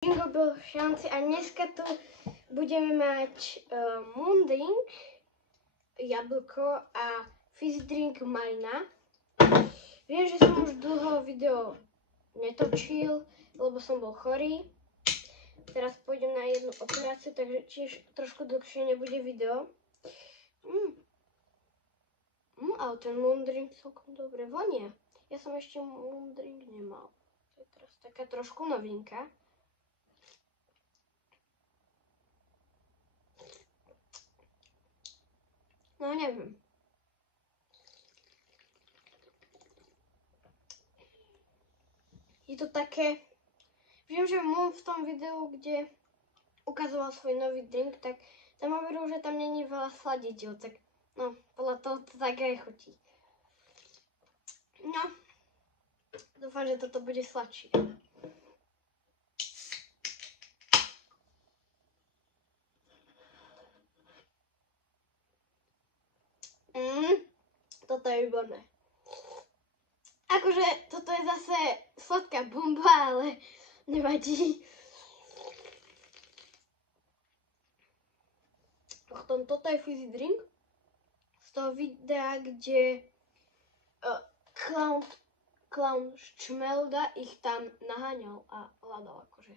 Jingle Bell šanci a dneska tu budeme mať moon drink, jablko a fizzy drink malina. Viem, že som už dlho video netočil, lebo som bol chorý. Teraz pôjdem na jednu operáciu, takže tiež trošku dlhšie nebude video. Ale ten moon drink celkom dobre vonia. Ja som ešte moon drink nemal. To je teraz taká trošku novinka. No neviem. Je to také... Viem, že Moon v tom videu, kde ukazoval svoj nový drink, tak tam hovoril, že tam není veľa sladidiel, tak no, podľa toho to tak aj chutí. No, dúfam, že toto bude sladšie. Toto je výborné. Akože toto je zase sladká bomba, ale nevadí. Potom toto je fizzy drink z toho videa, kde clown Šmelda ich tam naháňal a hľadal akože.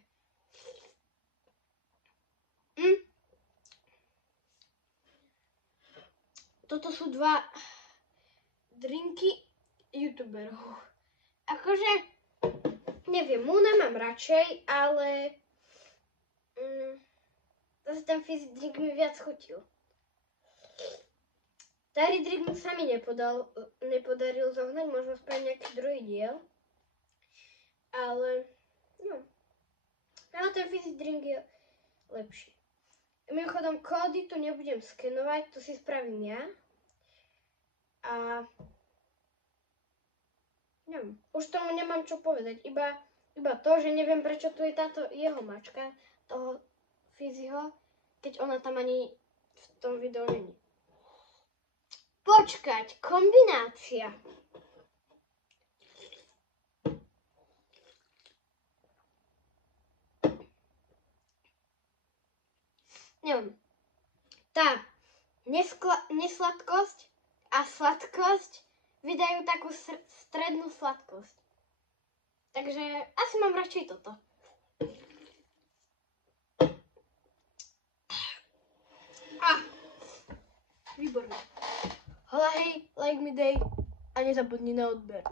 Toto sú dva drinky youtuberov. Akože, neviem, Moona mám radšej, ale zase ten fizzy drink mi viac chutil. Starý drink sa mi nepodaril zohnať, možno spraviť nejaký druhý diel. Ale, no. Ale ten fizzy drink je lepší. Mimochodom, kódy tu nebudem skenovať, to si spravím ja. A neviem, už tomu nemám čo povedať, iba to, že neviem, prečo tu je táto jeho mačka, toho Fizzyho, keď ona tam ani v tom videu není. Počkať, kombinácia. Neviem, tá nesladkosť a sladkosť vydajú takú strednú sladkosť. Takže asi mám radšej toto. Výborné. Hola hej, like mi dej a nezabudni na odber.